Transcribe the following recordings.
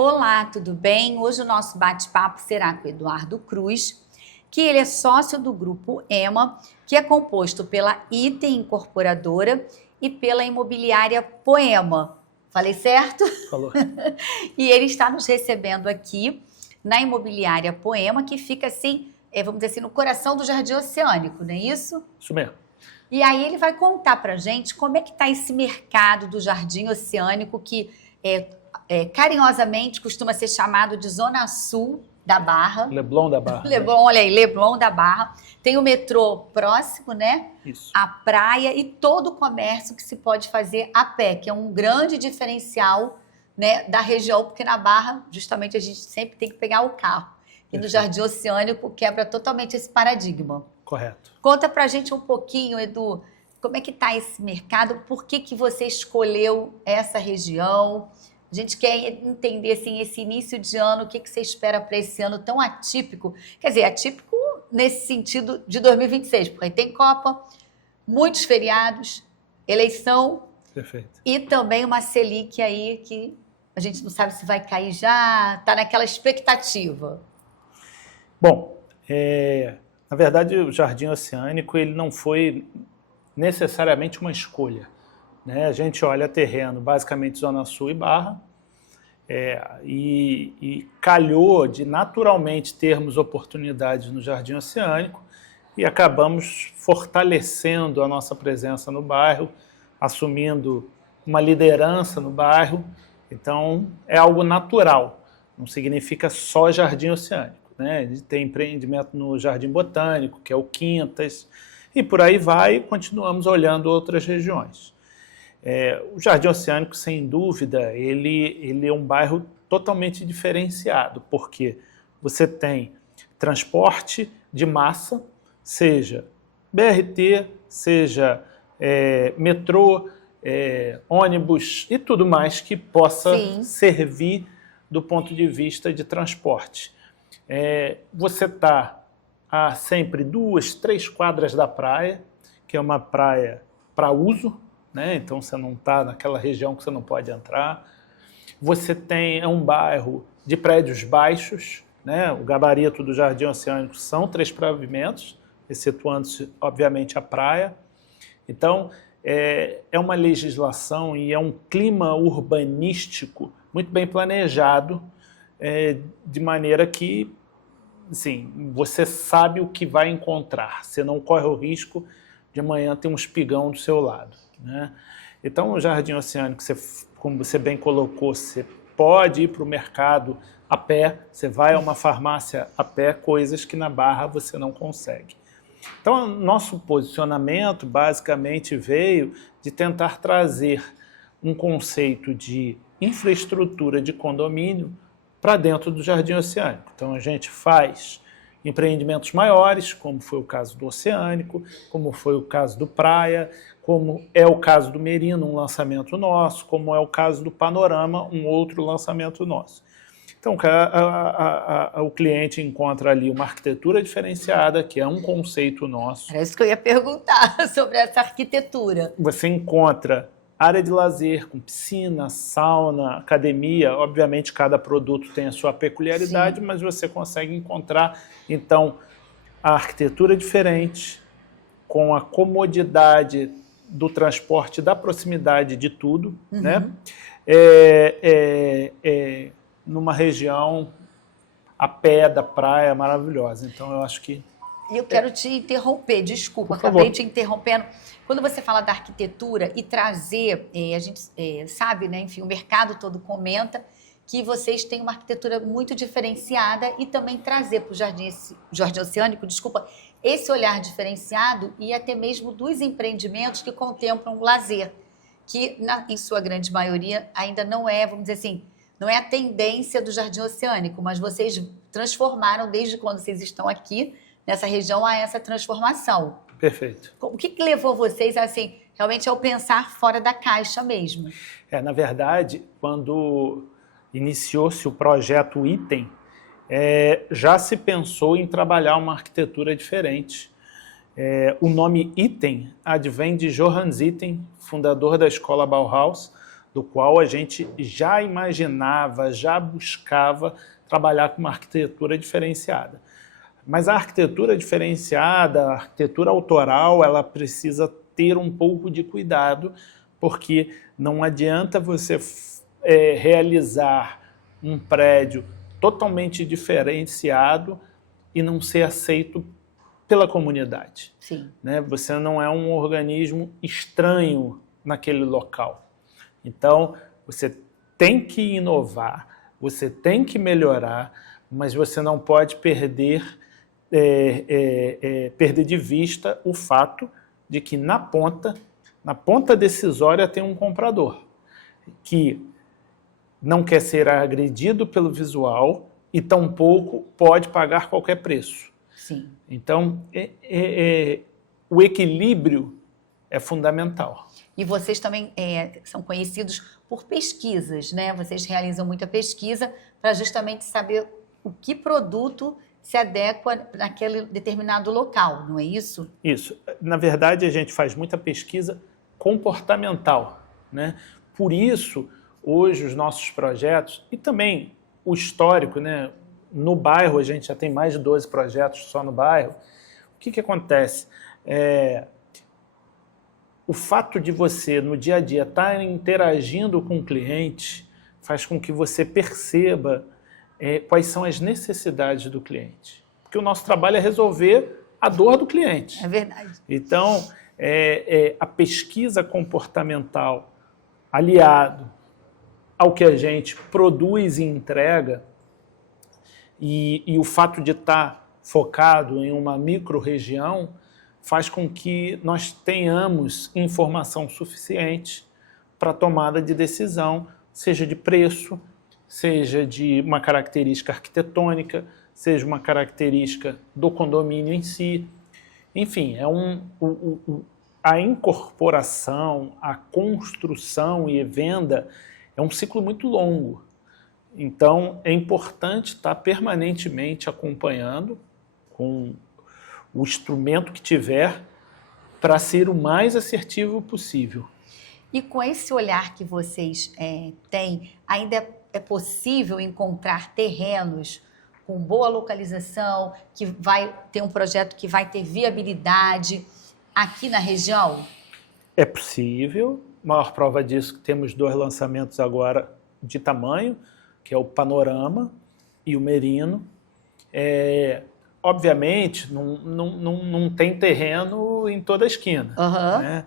Olá, tudo bem? Hoje o nosso bate-papo será com o Eduardo Cruz, que ele é sócio do Grupo EMA, que é composto pela Item Incorporadora e pela imobiliária Poema. Falei certo? Falou. E ele está nos recebendo aqui na imobiliária Poema, que fica assim, vamos dizer assim, no coração do Jardim Oceânico, não é isso? Isso mesmo. E aí ele vai contar pra gente como é que está esse mercado do Jardim Oceânico, que carinhosamente costuma ser chamado de Zona Sul da Barra. Leblon da Barra. Leblon, olha aí, Leblon da Barra. Tem o metrô próximo, né? Isso. A praia e todo o comércio que se pode fazer a pé, que é um grande diferencial, né, da região, porque na Barra, justamente, a gente sempre tem que pegar o carro. E no Jardim Oceânico quebra totalmente esse paradigma. Correto. Conta pra gente um pouquinho, Edu, como é que está esse mercado, por que você escolheu essa região? A gente quer entender, assim, esse início de ano, o que você espera para esse ano tão atípico. Quer dizer, atípico nesse sentido de 2026, porque tem Copa, muitos feriados, eleição. Perfeito. E também uma Selic aí que a gente não sabe se vai cair já, está naquela expectativa. Bom, na verdade, o Jardim Oceânico ele não foi necessariamente uma escolha, né? A gente olha terreno, basicamente Zona Sul e Barra, e calhou de naturalmente termos oportunidades no Jardim Oceânico e acabamos fortalecendo a nossa presença no bairro, assumindo uma liderança no bairro. Então, é algo natural, não significa só Jardim Oceânico, né? A gente tem empreendimento no Jardim Botânico, que é o Quintas, e por aí vai, continuamos olhando outras regiões. O Jardim Oceânico, sem dúvida, ele é um bairro totalmente diferenciado, porque você tem transporte de massa, seja BRT, seja metrô, ônibus e tudo mais que possa servir do ponto de vista de transporte. Você está a sempre 2, 3 quadras da praia, que é uma praia para uso, né? Então você não está naquela região que você não pode entrar. Você tem um bairro de prédios baixos, né? O gabarito do Jardim Oceânico são 3 pavimentos, excetuando-se, obviamente, a praia. Então, é uma legislação e é um clima urbanístico muito bem planejado, de maneira que, assim, você sabe o que vai encontrar. Você não corre o risco de amanhã ter um espigão do seu lado, né? Então, o Jardim Oceânico, como você bem colocou, você pode ir para o mercado a pé, você vai a uma farmácia a pé, coisas que na Barra você não consegue. Então, nosso posicionamento basicamente veio de tentar trazer um conceito de infraestrutura de condomínio para dentro do Jardim Oceânico. Então, a gente faz empreendimentos maiores, como foi o caso do Oceânico, como foi o caso do Praia, como é o caso do Merino, um lançamento nosso, como é o caso do Panorama, um outro lançamento nosso. Então, o cliente encontra ali uma arquitetura diferenciada, que é um conceito nosso. Era isso que eu ia perguntar sobre essa arquitetura. Você encontra área de lazer com piscina, sauna, academia. Obviamente, cada produto tem a sua peculiaridade, mas você consegue encontrar, então, a arquitetura diferente, com a comodidade do transporte, da proximidade de tudo, né? Numa região a pé da praia maravilhosa. Então, eu acho que... E eu quero te interromper, desculpa, acabei te interrompendo. Quando você fala da arquitetura e trazer, a gente sabe, né, enfim, o mercado todo comenta que vocês têm uma arquitetura muito diferenciada e também trazer para o Jardim Oceânico, desculpa, esse olhar diferenciado e até mesmo dos empreendimentos que contemplam o lazer, que em sua grande maioria ainda não é, vamos dizer assim, não é a tendência do Jardim Oceânico, mas vocês transformaram desde quando vocês estão aqui nessa região a essa transformação. Perfeito. O que levou vocês, assim, realmente ao pensar fora da caixa mesmo? Na verdade, quando iniciou-se o projeto Item, já se pensou em trabalhar uma arquitetura diferente. O nome Item advém de Johannes Itten, fundador da escola Bauhaus, do qual a gente já imaginava, já buscava trabalhar com uma arquitetura diferenciada. Mas a arquitetura diferenciada, a arquitetura autoral, ela precisa ter um pouco de cuidado, porque não adianta você realizar um prédio totalmente diferenciado e não ser aceito pela comunidade. Sim. Né? Você não é um organismo estranho naquele local. Então, você tem que inovar, você tem que melhorar, mas você não pode perder de vista o fato de que na ponta decisória tem um comprador que não quer ser agredido pelo visual e tampouco pode pagar qualquer preço. Sim. Então, o equilíbrio é fundamental. E vocês também são conhecidos por pesquisas, né? Vocês realizam muita pesquisa para justamente saber o que produto se adequa naquele determinado local, não é isso? Isso. Na verdade, a gente faz muita pesquisa comportamental, né? Por isso, hoje, os nossos projetos, e também o histórico, né? No bairro, a gente já tem mais de 12 projetos só no bairro. O que acontece? O fato de você, no dia a dia, estar interagindo com o cliente faz com que você perceba quais são as necessidades do cliente. Porque o nosso trabalho é resolver a dor do cliente. É verdade. Então, a pesquisa comportamental aliado ao que a gente produz e entrega e o fato de estar focado em uma micro-região faz com que nós tenhamos informação suficiente para tomada de decisão, seja de preço, seja de uma característica arquitetônica, seja uma característica do condomínio em si. Enfim, a incorporação, a construção e a venda é um ciclo muito longo. Então, é importante estar permanentemente acompanhando com o instrumento que tiver para ser o mais assertivo possível. E com esse olhar que vocês têm, ainda é possível encontrar terrenos com boa localização, que vai ter um projeto que vai ter viabilidade aqui na região? É possível. A maior prova disso que temos 2 lançamentos agora de tamanho, que é o Panorama e o Merino. Obviamente, não tem terreno em toda a esquina. Uhum. Né?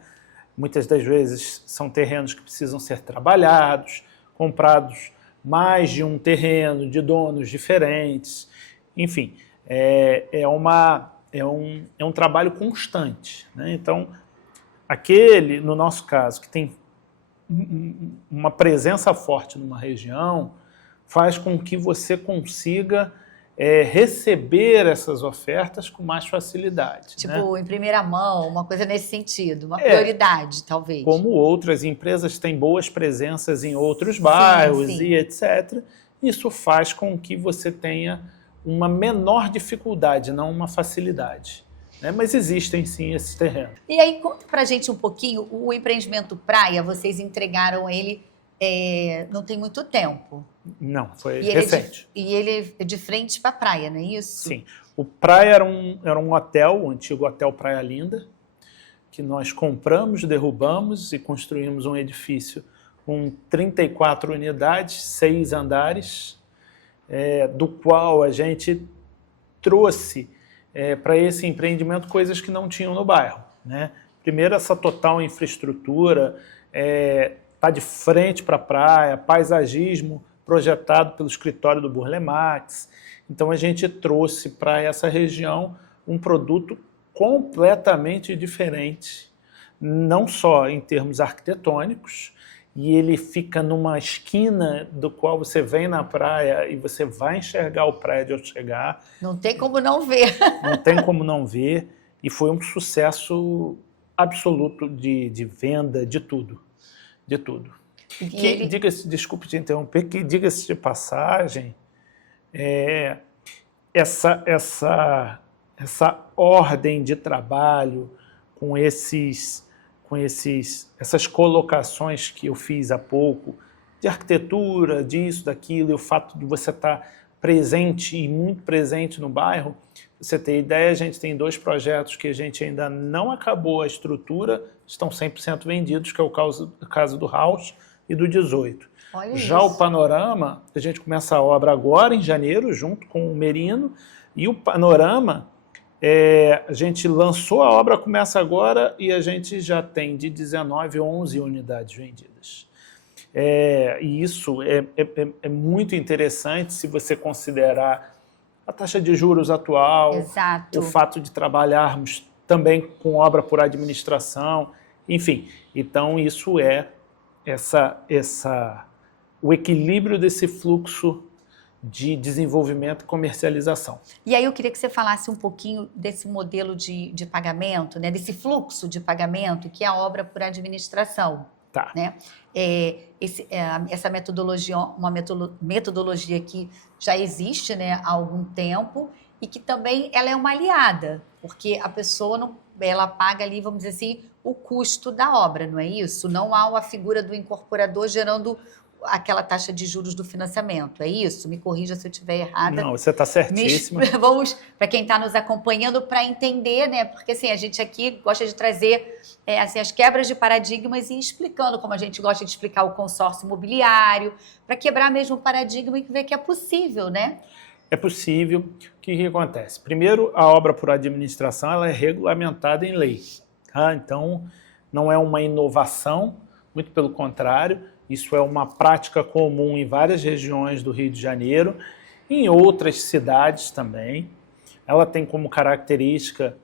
Muitas das vezes são terrenos que precisam ser trabalhados, comprados mais de um terreno, de donos diferentes. Enfim, é um trabalho constante. Né? Então, no nosso caso, que tem uma presença forte numa região, faz com que você consiga receber essas ofertas com mais facilidade. Tipo, né? em primeira mão, uma coisa nesse sentido, uma prioridade, talvez. Como outras empresas têm boas presenças em outros bairros sim. e etc., isso faz com que você tenha uma menor dificuldade, não uma facilidade. Né? Mas existem sim esses terrenos. E aí, conta pra gente um pouquinho, o empreendimento Praia, vocês entregaram ele não tem muito tempo. Não, foi recente. E ele é de frente para a praia, não é isso? Sim. O Praia era um hotel, o antigo Hotel Praia Linda, que nós compramos, derrubamos e construímos um edifício com 34 unidades, 6 andares, do qual a gente trouxe para esse empreendimento coisas que não tinham no bairro. Né? Primeiro, essa total infraestrutura, está de frente para a praia, paisagismo projetado pelo escritório do Burle Marx. Então, a gente trouxe para essa região um produto completamente diferente, não só em termos arquitetônicos, e ele fica numa esquina do qual você vem na praia e você vai enxergar o prédio ao chegar. Não tem como não ver. Não tem como não ver, e foi um sucesso absoluto de venda, de tudo. De tudo. Desculpe te interromper, que diga-se de passagem, essa ordem de trabalho com essas colocações que eu fiz há pouco, de arquitetura, disso, daquilo, e o fato de você estar presente e muito presente no bairro. Pra você ter ideia, a gente tem 2 projetos que a gente ainda não acabou a estrutura, estão 100% vendidos, que é o caso do House e do 18. Olha Já isso. o Panorama, a gente começa a obra agora, em janeiro, junto com o Merino, e o Panorama, a gente lançou, a obra começa agora e a gente já tem de 19, 11 unidades vendidas. E isso é muito interessante se você considerar a taxa de juros atual, Exato. o fato de trabalharmos também com obra por administração, enfim. Então, isso é o equilíbrio desse fluxo de desenvolvimento e comercialização. E aí eu queria que você falasse um pouquinho desse modelo de pagamento, né, desse fluxo de pagamento, que é a obra por administração. Tá. Né? Essa metodologia, uma metodologia que já existe, né, há algum tempo e que também ela é uma aliada, porque a pessoa não, ela paga ali, vamos dizer assim, o custo da obra, não é isso? Não há uma figura do incorporador gerando aquela taxa de juros do financiamento, é isso? Me corrija se eu estiver errada. Não, você está certíssima. Vamos, para quem está nos acompanhando, para entender, né? Porque assim, a gente aqui gosta de trazer assim, as quebras de paradigmas e explicando, como a gente gosta de explicar o consórcio imobiliário, para quebrar mesmo o paradigma e ver que é possível, né? É possível. O que acontece? Primeiro, a obra por administração ela é regulamentada em lei. Tá? Então, não é uma inovação, muito pelo contrário. Isso é uma prática comum em várias regiões do Rio de Janeiro, em outras cidades também. Ela tem como característica,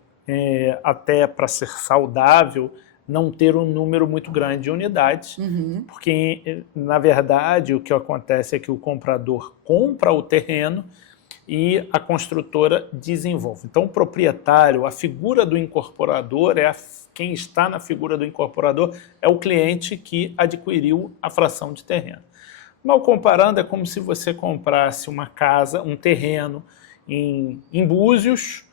até para ser saudável, não ter um número muito grande de unidades, porque, na verdade, o que acontece é que o comprador compra o terreno e a construtora desenvolve. Então, o proprietário, a figura do incorporador, quem está na figura do incorporador é o cliente que adquiriu a fração de terreno. Mal comparando, é como se você comprasse uma casa, um terreno em Búzios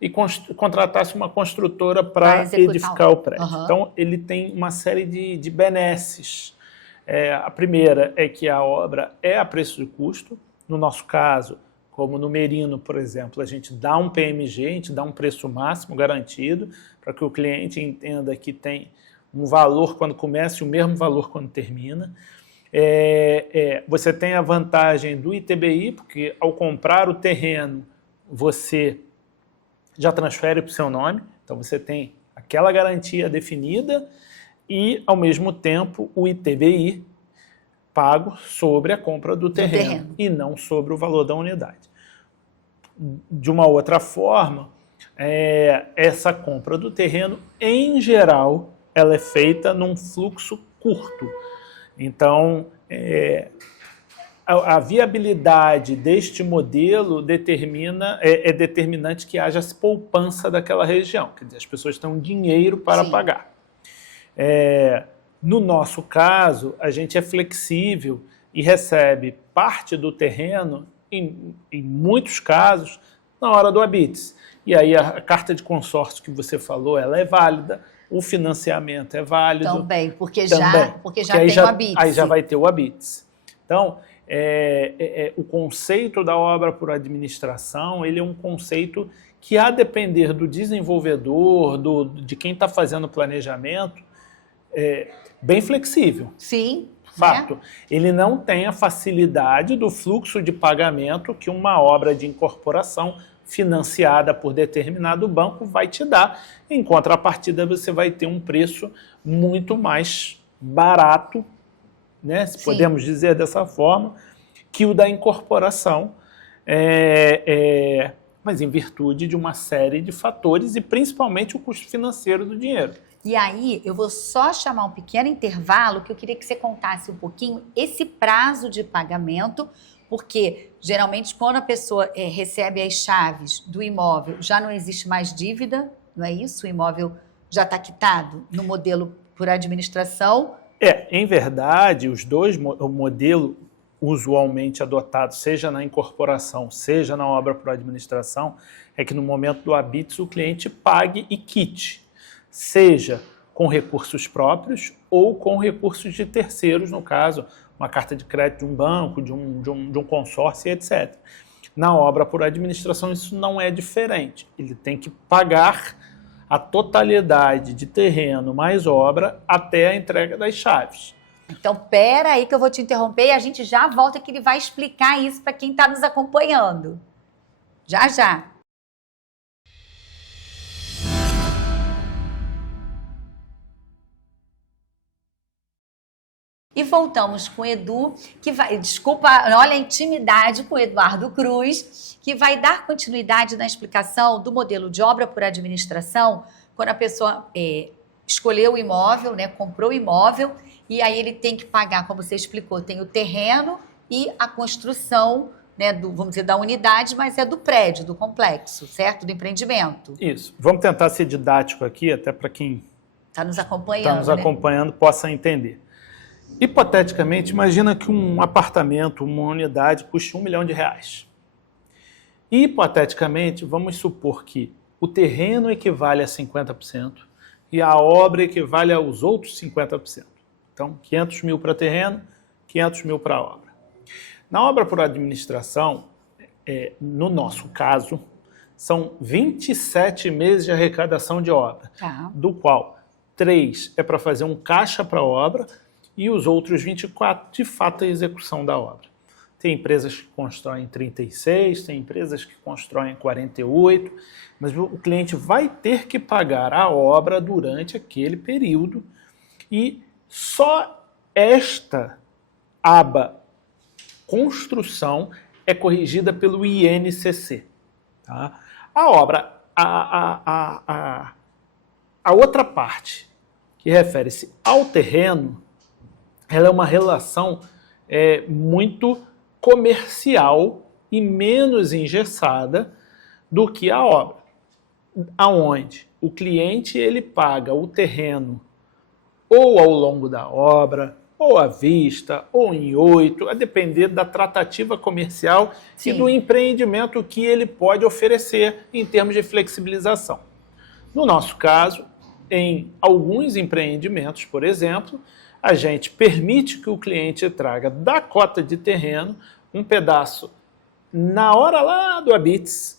e contratasse uma construtora para edificar o prédio. Então, ele tem uma série de benesses. A primeira é que a obra é a preço de custo. No nosso caso, como no Merino, por exemplo, a gente dá um PMG, a gente dá um preço máximo garantido para que o cliente entenda que tem um valor quando começa e o mesmo valor quando termina. Você tem a vantagem do ITBI, porque ao comprar o terreno, você já transfere para o seu nome, então você tem aquela garantia definida e, ao mesmo tempo, o ITBI pago sobre a compra do terreno e não sobre o valor da unidade. De uma outra forma, essa compra do terreno, em geral, ela é feita num fluxo curto. Então, a viabilidade deste modelo é determinante que haja poupança daquela região. Quer dizer, as pessoas têm dinheiro para pagar. No nosso caso, a gente é flexível e recebe parte do terreno, em muitos casos, na hora do habite. E aí a carta de consórcio que você falou, ela é válida, o financiamento é válido. Também, porque já tem o habite. Aí já vai ter o habite. Então, o conceito da obra por administração, ele é um conceito que, a depender do desenvolvedor, de quem está fazendo o planejamento, bem flexível. Sim. Fato. Ele não tem a facilidade do fluxo de pagamento que uma obra de incorporação financiada por determinado banco vai te dar. Em contrapartida, você vai ter um preço muito mais barato, né, se podemos dizer dessa forma, que o da incorporação, mas em virtude de uma série de fatores e principalmente o custo financeiro do dinheiro. E aí, eu vou só chamar um pequeno intervalo, que eu queria que você contasse um pouquinho esse prazo de pagamento, porque geralmente quando a pessoa recebe as chaves do imóvel, já não existe mais dívida, não é isso? O imóvel já está quitado no modelo por administração. Em verdade, o modelo usualmente adotado, seja na incorporação, seja na obra por administração, é que no momento do habite o cliente pague e quite. Seja com recursos próprios ou com recursos de terceiros, no caso, uma carta de crédito de um banco, de um consórcio, etc. Na obra por administração, isso não é diferente. Ele tem que pagar a totalidade de terreno mais obra até a entrega das chaves. Então, pera aí que eu vou te interromper e a gente já volta que ele vai explicar isso para quem está nos acompanhando. Já, já. E voltamos com o Edu, que vai, desculpa, olha a intimidade com o Eduardo Cruz, que vai dar continuidade na explicação do modelo de obra por administração, quando a pessoa escolheu o imóvel, né, comprou o imóvel, e aí ele tem que pagar, como você explicou, tem o terreno e a construção, né, vamos dizer, da unidade, mas é do prédio, do complexo, certo? Do empreendimento. Isso. Vamos tentar ser didático aqui, até para quem está nos acompanhando, acompanhando possa entender. Hipoteticamente, imagina que um apartamento, uma unidade, custe R$1 milhão. Hipoteticamente, vamos supor que o terreno equivale a 50% e a obra equivale aos outros 50%. Então, 500 mil para terreno, 500 mil para obra. Na obra por administração, no nosso caso, são 27 meses de arrecadação de obra, do qual 3 é para fazer um caixa para a obra e os outros 24, de fato, a execução da obra. Tem empresas que constroem 36, tem empresas que constroem 48, mas o cliente vai ter que pagar a obra durante aquele período e só esta aba construção é corrigida pelo INCC. Tá? A obra, a outra parte, que refere-se ao terreno, ela é uma relação muito comercial e menos engessada do que a obra, aonde o cliente ele paga o terreno ou ao longo da obra, ou à vista, ou em 8, a depender da tratativa comercial e do empreendimento que ele pode oferecer em termos de flexibilização. No nosso caso, em alguns empreendimentos, por exemplo, a gente permite que o cliente traga da cota de terreno um pedaço na hora lá do habite.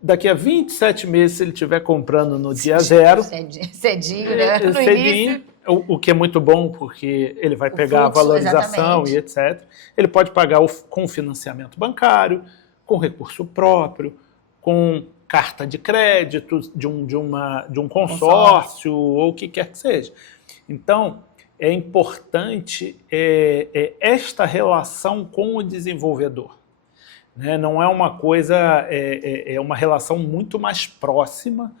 Daqui a 27 meses, se ele estiver comprando no dia zero, cedinho, né? No cedinho, início. O que é muito bom, porque ele vai pegar fluxo, a valorização exatamente. E etc. Ele pode pagar com financiamento bancário, com recurso próprio, com carta de crédito de um consórcio ou o que quer que seja. Então, é importante esta relação com o desenvolvedor. Né? Não é uma coisa, é uma relação muito mais próxima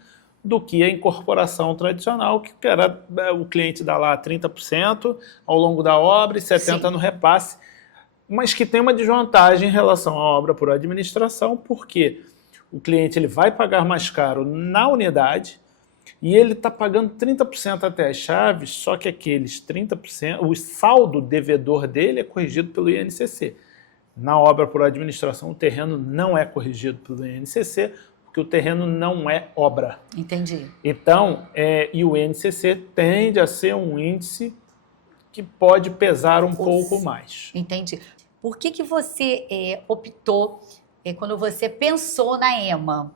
do que a incorporação tradicional, que era o cliente dá lá 30% ao longo da obra e 70% no repasse, mas que tem uma desvantagem em relação à obra por administração, porque o cliente ele vai pagar mais caro na unidade, e ele está pagando 30% até as chaves, só que aqueles 30%, o saldo devedor dele é corrigido pelo INCC. Na obra por administração, o terreno não é corrigido pelo INCC, porque o terreno não é obra. Entendi. Então, e o INCC tende a ser um índice que pode pesar um pouco mais. Entendi. Por que você optou, quando você pensou na EMA?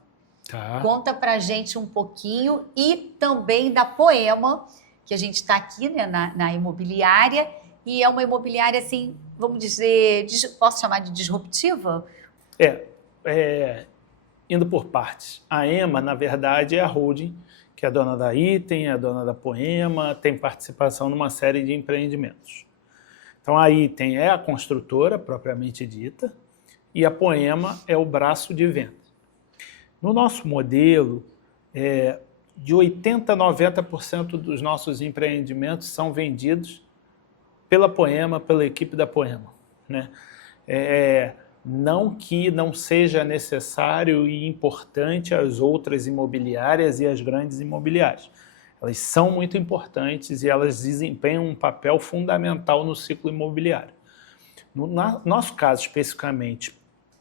Tá. Conta pra gente um pouquinho e também da Poema, que a gente está aqui, né, na imobiliária, e é uma imobiliária, assim, vamos dizer, posso chamar de disruptiva? Indo por partes. A EMA, na verdade, é a holding, que é a dona da Item, é a dona da Poema, tem participação numa série de empreendimentos. Então, a Item é a construtora, propriamente dita, e a Poema é o braço de venda. No nosso modelo, de 80% a 90% dos nossos empreendimentos são vendidos pela Poema, pela equipe da Poema. Né? Não que não seja necessário e importante as outras imobiliárias e as grandes imobiliárias. Elas são muito importantes e elas desempenham um papel fundamental no ciclo imobiliário. No nosso caso, especificamente,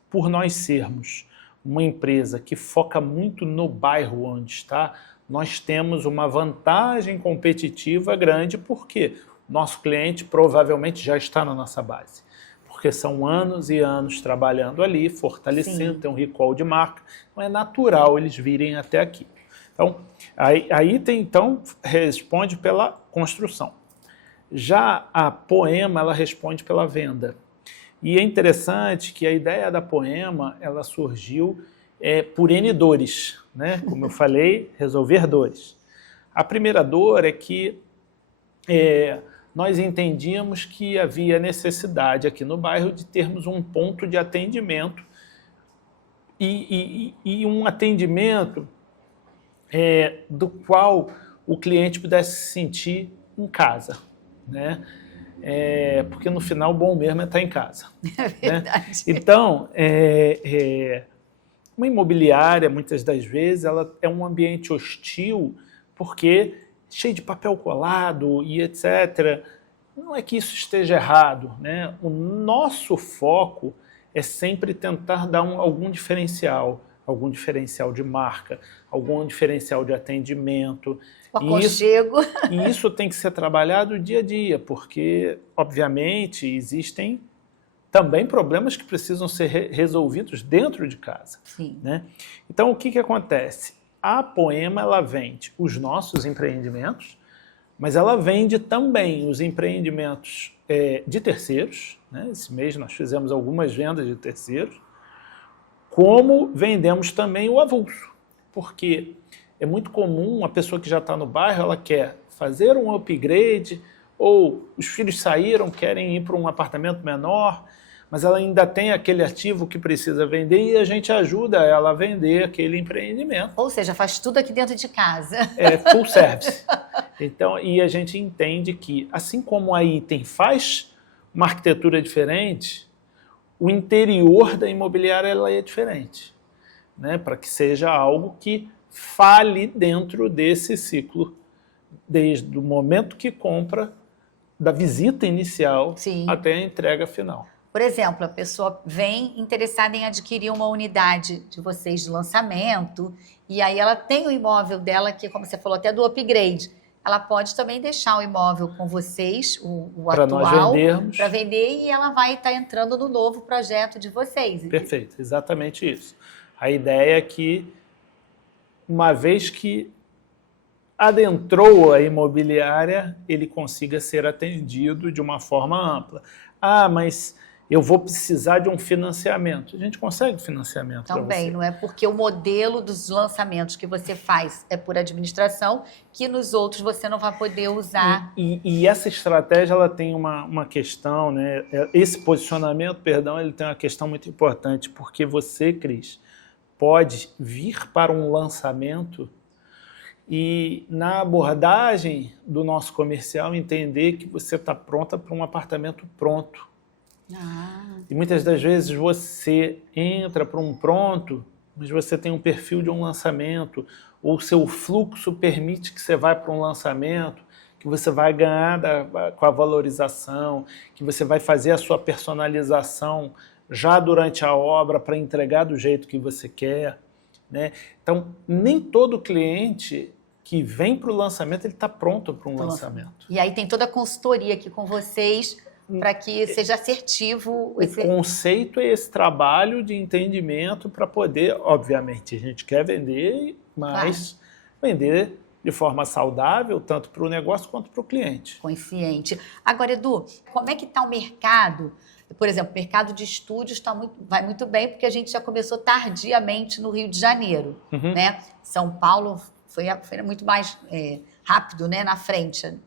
por nós sermos uma empresa que foca muito no bairro onde está, nós temos uma vantagem competitiva grande, porque nosso cliente provavelmente já está na nossa base. Porque são anos e anos trabalhando ali, fortalecendo, tem um recall de marca, então é natural eles virem até aqui. Então, responde pela construção. Já a Poema, ela responde pela venda. E é interessante que a ideia da Poema, ela surgiu por N dores, né? Como eu falei, resolver dores. A primeira dor é que nós entendíamos que havia necessidade aqui no bairro de termos um ponto de atendimento e um atendimento do qual o cliente pudesse se sentir em casa, né? Porque no final o bom mesmo é estar em casa. É verdade. Né? Então, uma imobiliária, muitas das vezes, ela é um ambiente hostil, porque cheio de papel colado e etc. Não é que isso esteja errado, né? O nosso foco é sempre tentar dar algum diferencial de marca, algum diferencial de atendimento. O aconchego. E isso tem que ser trabalhado dia a dia, porque, obviamente, existem também problemas que precisam ser resolvidos dentro de casa. Sim. Né? Então, o que acontece? A Poema, ela vende os nossos empreendimentos, mas ela vende também os empreendimentos de terceiros. Né? Esse mês nós fizemos algumas vendas de terceiros, como vendemos também o avulso, porque é muito comum a pessoa que já está no bairro, ela quer fazer um upgrade, ou os filhos saíram, querem ir para um apartamento menor, mas ela ainda tem aquele ativo que precisa vender e a gente ajuda ela a vender aquele empreendimento. Ou seja, faz tudo aqui dentro de casa. É full service. Então, e a gente entende que, assim como a Item faz uma arquitetura diferente, o interior da imobiliária ela é diferente, né? Para que seja algo que fale dentro desse ciclo, desde o momento que compra, da visita inicial Sim. até a entrega final. Por exemplo, a pessoa vem interessada em adquirir uma unidade de vocês de lançamento, e aí ela tem o imóvel dela, que, como você falou, até do upgrade. Ela pode também deixar o imóvel com vocês, o atual, para vender, e ela vai estar entrando no novo projeto de vocês. Perfeito, exatamente isso. A ideia é que, uma vez que adentrou a imobiliária, ele consiga ser atendido de uma forma ampla. Ah, mas eu vou precisar de um financiamento. A gente consegue financiamento para você. Também, não é porque o modelo dos lançamentos que você faz é por administração, que nos outros você não vai poder usar. E essa estratégia, ela tem uma questão, né? Esse posicionamento, perdão, ele tem uma questão muito importante, porque você, Cris, pode vir para um lançamento e, na abordagem do nosso comercial, entender que você está pronta para um apartamento pronto. E muitas das vezes você entra para um pronto, mas você tem um perfil de um lançamento, ou seu fluxo permite que você vá para um lançamento, que você vai ganhar com a valorização, que você vai fazer a sua personalização já durante a obra para entregar do jeito que você quer. Né? Então, nem todo cliente que vem para o lançamento, ele está pronto para um lançamento. E aí tem toda a consultoria aqui com vocês, para que seja assertivo. O conceito é esse trabalho de entendimento para poder, obviamente, a gente quer vender, mas vender de forma saudável, tanto para o negócio quanto para o cliente. Consciente. Agora, Edu, como é que está o mercado? Por exemplo, o mercado de estúdios vai muito bem, porque a gente já começou tardiamente no Rio de Janeiro. Né? São Paulo foi muito mais rápido, né, na frente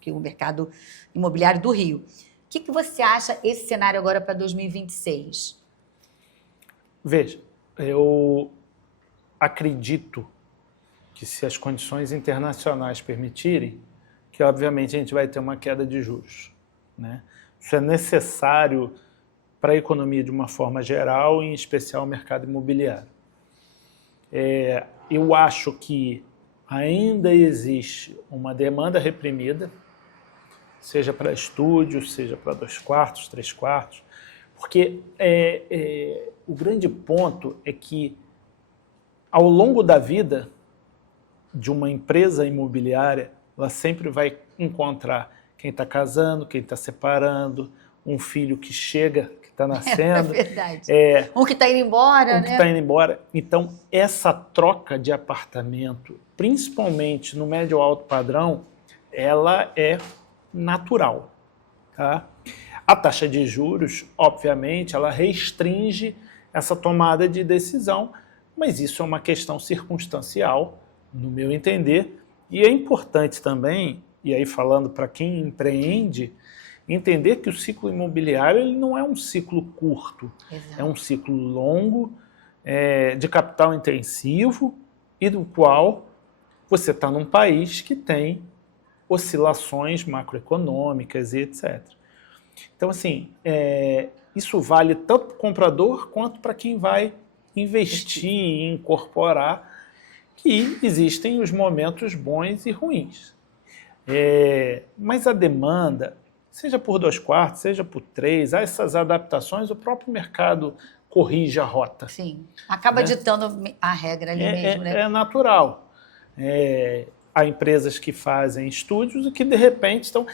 que o mercado imobiliário do Rio. O que você acha esse cenário agora para 2026? Veja, eu acredito que, se as condições internacionais permitirem, que obviamente a gente vai ter uma queda de juros. Né? Isso é necessário para a economia de uma forma geral, em especial o mercado imobiliário. Eu acho que ainda existe uma demanda reprimida, seja para estúdios, seja para 2 quartos, 3 quartos, porque o grande ponto é que, ao longo da vida, de uma empresa imobiliária, ela sempre vai encontrar quem está casando, quem está separando, um filho que chega, que está nascendo. É verdade. Um que está indo embora, um que está indo embora. Então, essa troca de apartamento, principalmente no médio alto padrão, ela é natural. Tá? A taxa de juros, obviamente, ela restringe essa tomada de decisão, mas isso é uma questão circunstancial, no meu entender, e é importante também, e aí falando para quem empreende, entender que o ciclo imobiliário ele não é um ciclo curto, Exato. É um ciclo longo, de capital intensivo, e do qual você está num país que tem oscilações macroeconômicas e etc. Então, assim, isso vale tanto para o comprador quanto para quem vai investir e incorporar, que existem os momentos bons e ruins. Mas a demanda, seja por 2 quartos, seja por 3, há essas adaptações, o próprio mercado corrige a rota. Sim, acaba ditando a regra ali mesmo, né? É natural. Há empresas que fazem estúdios e que, de repente, estão...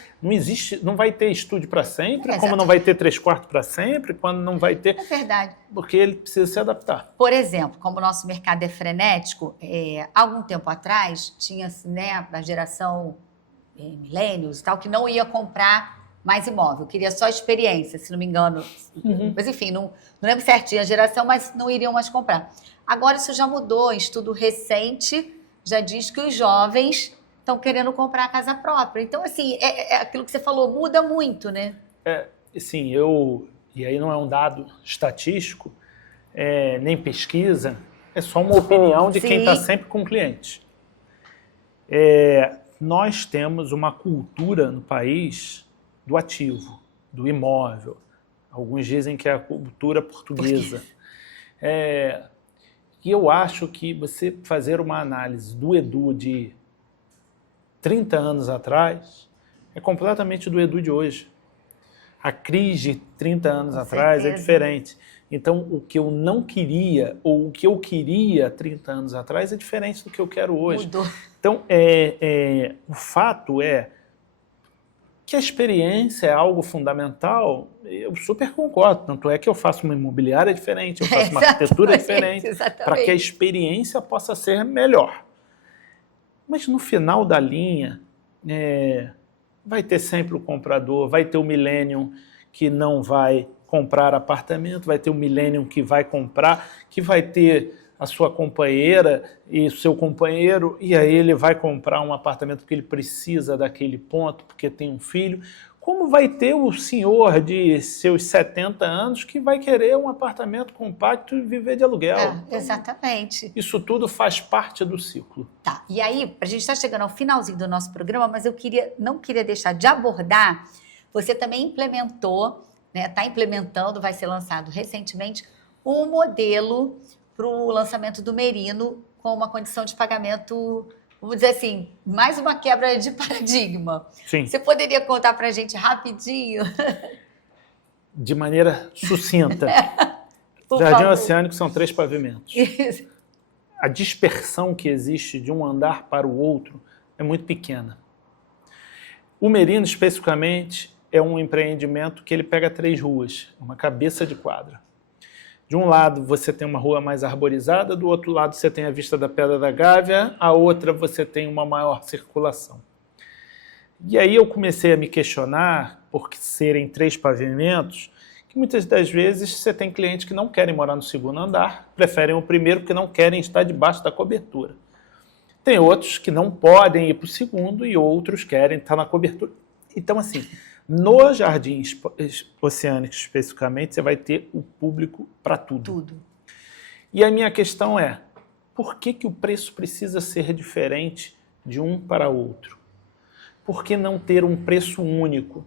Não vai ter estúdio para sempre, como não vai ter 3 quartos para sempre, quando não vai ter... É verdade. Porque ele precisa se adaptar. Por exemplo, como o nosso mercado é frenético, algum tempo atrás, tinha a geração millennials e tal, que não ia comprar mais imóvel, queria só experiência, se não me engano. Mas, enfim, não lembro certinho a geração, mas não iriam mais comprar. Agora isso já mudou, estudo recente já diz que os jovens estão querendo comprar a casa própria. Então, assim, aquilo que você falou, muda muito, né? Sim, e aí não é um dado estatístico, nem pesquisa, é só uma opinião de quem está sempre com o cliente. Nós temos uma cultura no país do ativo, do imóvel. Alguns dizem que é a cultura portuguesa. E eu acho que você fazer uma análise do Edu de 30 anos atrás é completamente do Edu de hoje. A Cris de 30 anos atrás é diferente. Então, o que eu não queria, ou o que eu queria 30 anos atrás é diferente do que eu quero hoje. Mudou. Então, o fato é que a experiência é algo fundamental, eu super concordo, tanto é que eu faço uma imobiliária diferente, eu faço uma arquitetura diferente, para que a experiência possa ser melhor. Mas no final da linha, vai ter sempre o comprador, vai ter o millennium que não vai comprar apartamento, vai ter o millennium que vai comprar, que vai ter a sua companheira e o seu companheiro, e aí ele vai comprar um apartamento porque ele precisa daquele ponto, porque tem um filho. Como vai ter o senhor de seus 70 anos que vai querer um apartamento compacto e viver de aluguel? Exatamente. Isso tudo faz parte do ciclo. Tá, e aí, a gente está chegando ao finalzinho do nosso programa, mas eu não queria deixar de abordar, você também implementou, está implementando, vai ser lançado recentemente, um modelo para o lançamento do Merino com uma condição de pagamento, vamos dizer assim, mais uma quebra de paradigma. Sim. Você poderia contar para a gente rapidinho? De maneira sucinta. Jardim Oceânico são 3 pavimentos. Isso. A dispersão que existe de um andar para o outro é muito pequena. O Merino, especificamente, é um empreendimento que ele pega 3 ruas, uma cabeça de quadra. De um lado você tem uma rua mais arborizada, do outro lado você tem a vista da Pedra da Gávea, a outra você tem uma maior circulação. E aí eu comecei a me questionar, por serem 3 pavimentos, que muitas das vezes você tem clientes que não querem morar no 2º andar, preferem o primeiro porque não querem estar debaixo da cobertura. Tem outros que não podem ir para o 2º e outros querem estar na cobertura. Então, assim, no Jardim Oceânico, especificamente, você vai ter o público para tudo. E a minha questão é, por que o preço precisa ser diferente de um para outro? Por que não ter um preço único?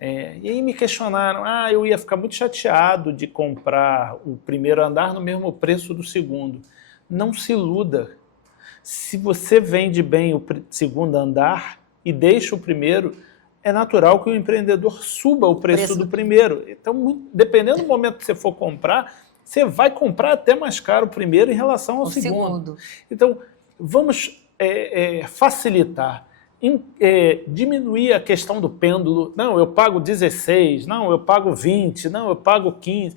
E aí me questionaram, eu ia ficar muito chateado de comprar o 1º andar no mesmo preço do 2º. Não se iluda. Se você vende bem o 2º andar e deixa o 1º, é natural que o empreendedor suba o preço do 1º. Então, dependendo do momento que você for comprar, você vai comprar até mais caro o 1º em relação ao 2º. Então, vamos facilitar, diminuir a questão do pêndulo. Não, eu pago 16, não, eu pago 20, não, eu pago 15.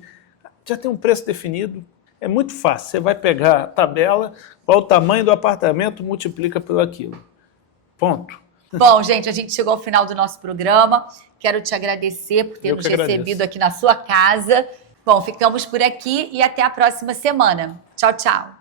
Já tem um preço definido. É muito fácil. Você vai pegar a tabela, qual o tamanho do apartamento, multiplica por aquilo. Ponto. Bom, gente, a gente chegou ao final do nosso programa. Quero te agradecer por ter nos recebido aqui na sua casa. Bom, ficamos por aqui e até a próxima semana. Tchau, tchau.